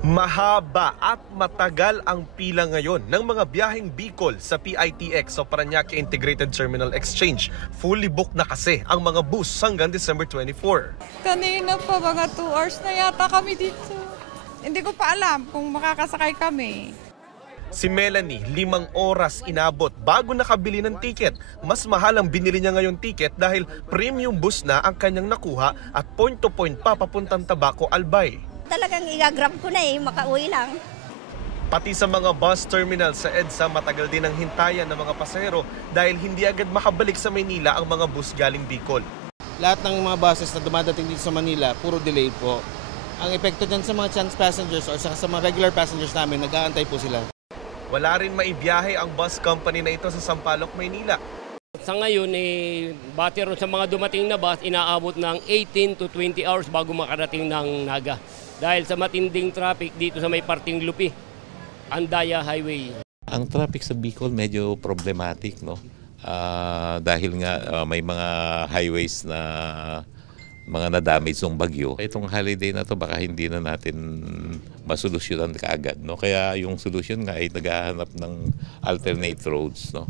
Mahaba at matagal ang pila ngayon ng mga biyaheng Bicol sa PITX o Parañaque Integrated Terminal Exchange. Fully booked na kasi ang mga bus hanggang December 24. Kanina pa, mga 2 hours na yata kami dito. Hindi ko pa alam kung makakasakay kami. Si Melanie, 5 oras inabot bago nakabili ng tiket. Mas mahal ang binili niya ngayong tiket dahil premium bus na ang kanyang nakuha at point-to-point pa papuntang Tabaco, Albay. Talagang i-grab ko na makauwi lang. Pati sa mga bus terminal sa EDSA, matagal din ang hintayan ng mga pasahero dahil hindi agad makabalik sa Maynila ang mga bus galing Bicol. Lahat ng mga buses na dumadating dito sa Manila, puro delay po. Ang epekto dyan sa mga chance passengers o sa mga regular passengers namin, nag-aantay po sila. Wala rin maibiyahe ang bus company na ito sa Sampaloc, Maynila. Sa ngayon, bati ron sa mga dumating na bus, inaabot ng 18 to 20 hours bago makarating ng Naga. Dahil sa matinding traffic dito sa may parting Lupi, Andaya Highway. Ang traffic sa Bicol medyo problematic, no? Dahil nga may mga highways na mga na-damage ng bagyo. Itong holiday na to baka hindi na natin masolusyonan kaagad, no? Kaya yung solusyon nga ay naghahanap ng alternate roads, no?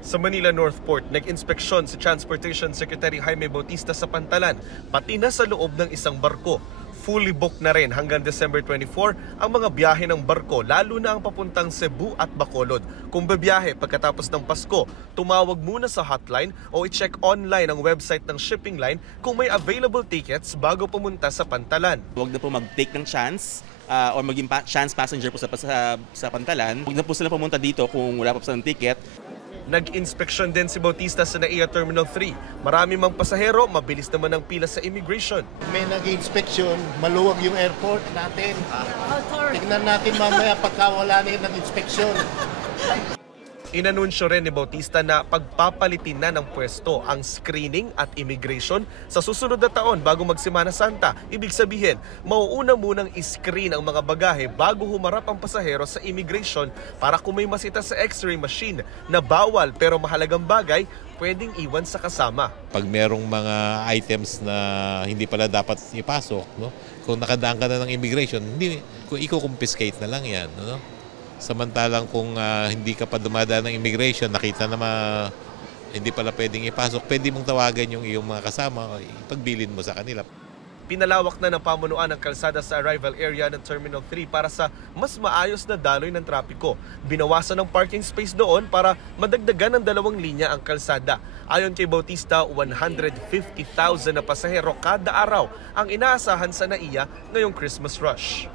Sa Manila Northport, nag-inspeksyon si Transportation Secretary Jaime Bautista sa Pantalan, pati na sa loob ng isang barko. Fully booked na rin hanggang December 24 ang mga biyahe ng barko, lalo na ang papuntang Cebu at Bacolod. Kung babiyahe pagkatapos ng Pasko, tumawag muna sa hotline o i-check online ang website ng shipping line kung may available tickets bago pumunta sa Pantalan. Huwag na po mag-take ng chance or maging chance passenger po sa Pantalan. Huwag na po sila pumunta dito kung wala pa silang ticket. Nag-inspeksyon din si Bautista sa NAIA Terminal 3. Marami mang pasahero, mabilis naman ang pila sa immigration. May nag-inspeksyon, maluwag yung airport natin. Tignan natin mamaya pagka wala na yung nag-inspeksyon. Inanunsyo rin ni Bautista na pagpapalitin na ng pwesto ang screening at immigration sa susunod na taon bago magsimana Santa. Ibig sabihin, mauuna munang i-screen ang mga bagahe bago humarap ang pasahero sa immigration para kung may masita sa x-ray machine na bawal pero mahalagang bagay, pwedeng iwan sa kasama. Pag merong mga items na hindi pala dapat ipasok, no? Kung nakadaan ka na ng immigration, kung i-confiscate na lang yan, no? Samantalang kung hindi ka pa dumadaan ng immigration, nakita na hindi pala pwedeng ipasok, pwede mong tawagan yung iyong mga kasama, ipagbilin mo sa kanila. Pinalawak na ng pamunuan ng kalsada sa arrival area ng Terminal 3 para sa mas maayos na daloy ng trapiko. Binawasan ng parking space doon para madagdagan ng 2 linya ang kalsada. Ayon kay Bautista, 150,000 na pasahero kada araw ang inaasahan sa NAIA ngayong Christmas rush.